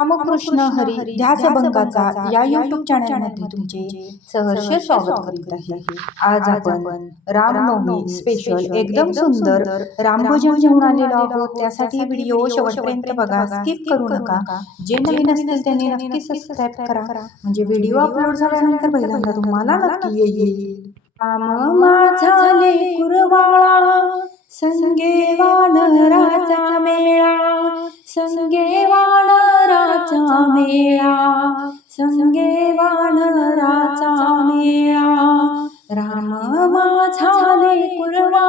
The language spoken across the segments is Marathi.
रामकृष्ण हरी ध्यासभंगाचा या यूट्यूब चॅनलमध्ये तुमचे सहर्ष स्वागत करीत आहे। आज आपण रामनवमी स्पेशल एकदम सुंदर रामभजन घेऊन आलेलो आहोत। त्यासाठी व्हिडिओ शेवटपर्यंत बघा, स्किप करू नका। जे नवीन असतील त्यांनी नक्की सबस्क्राइब करा, म्हणजे व्हिडिओ अपलोड झाल्यानंतर पहिल्यांदा तुम्हाला नक्की येईल। राम माझा लेकुरवाळा, संगे वानराचा मेळा, संगे वानराचा मेळा, संगे वानराचा मेळा। राम माझा लेकुरवाळा,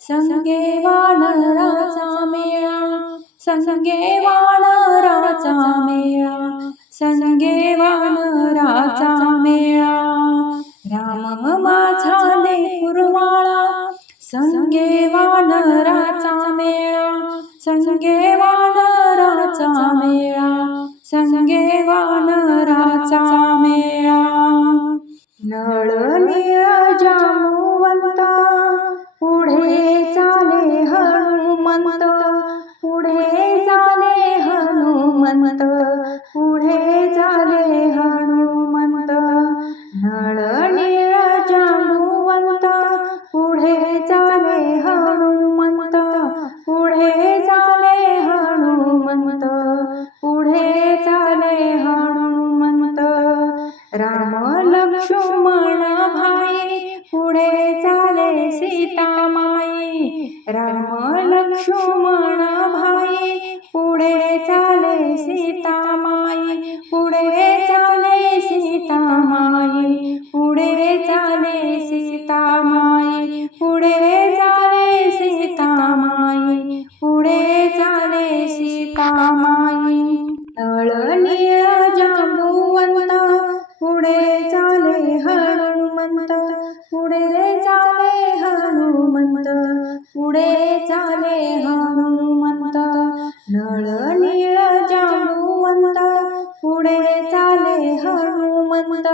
संगे वानराचा मेळा, संगे वानराचा मेळा, संगे वानराचा मेळा। राम माझा लेकुरवाळा, संगे वानराचा मेळा, संगे वानराचा मेळा, संगे वानराचा मेळा। नळ नीळ जांबुवंत, पुढे चाले हनुमंत, पुढे चाले हनुमंत, पुढे चाले हनुमंत। नळ नीळ जांबुवंत, पुढे चाले हनुमंत, पुढे चाले हनुमंत, पुढे चाले हनुमंत। राम लक्ष्मण भाई, पुढे चाले सीतामाई, राम लक्ष्मण भाई, पुढे चाले सीतामाई, पुढे चाले सीतामाई, पुढे चाले सीतामाई, पुढे चाले सीतामाई, पुढे चाले सीतामाई। नळ नीळ जांबुवंत, पुढे चाले हनुमंत, पुढे चाले हनुमंत, पुढे चाले हनुमंत। नळ नीळ जांबुवंत, पुढे चाले हनुमंत,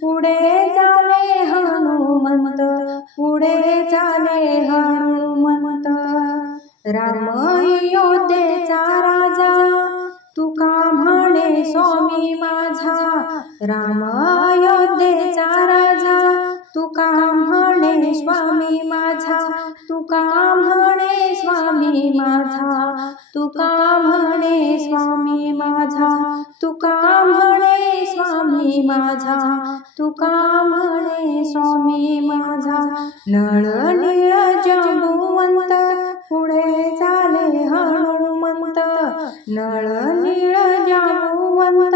पुढे चाले हनुमंत, पुढे चाले हनुमंत। राम अयोध्येचा राजा, तुका म्हणे स्वामी माझा, राम अयोध्येचा राजा, तुका म्हणे स्वामी माझा, तुका म्हणे स्वामी माझा, तुका म्हणे स्वामी माझा, तुका म्हणे स्वामी माझा, तुका म्हणे स्वामी माझा। नळ नीळ जांबुवंत, पुढे चाले हनुमंत, नळ नीळ जांबुवंत,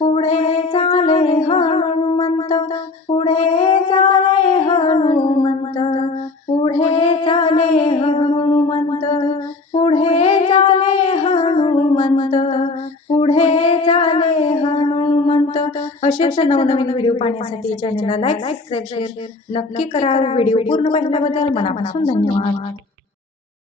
पुढे चाले हनुमंत, पुढे चाले हनुमंत, पुढे चाले हनुमंत, पुढे चाले हनुमंत, पुढे चाले हनुमंत। असेच नवनवीन व्हिडिओ पाहण्यासाठी चॅनलला लाईक, सबस्क्राइब, शेअर नक्की करा। व्हिडिओ पूर्ण पाहिल्याबद्दल मनापासून धन्यवाद।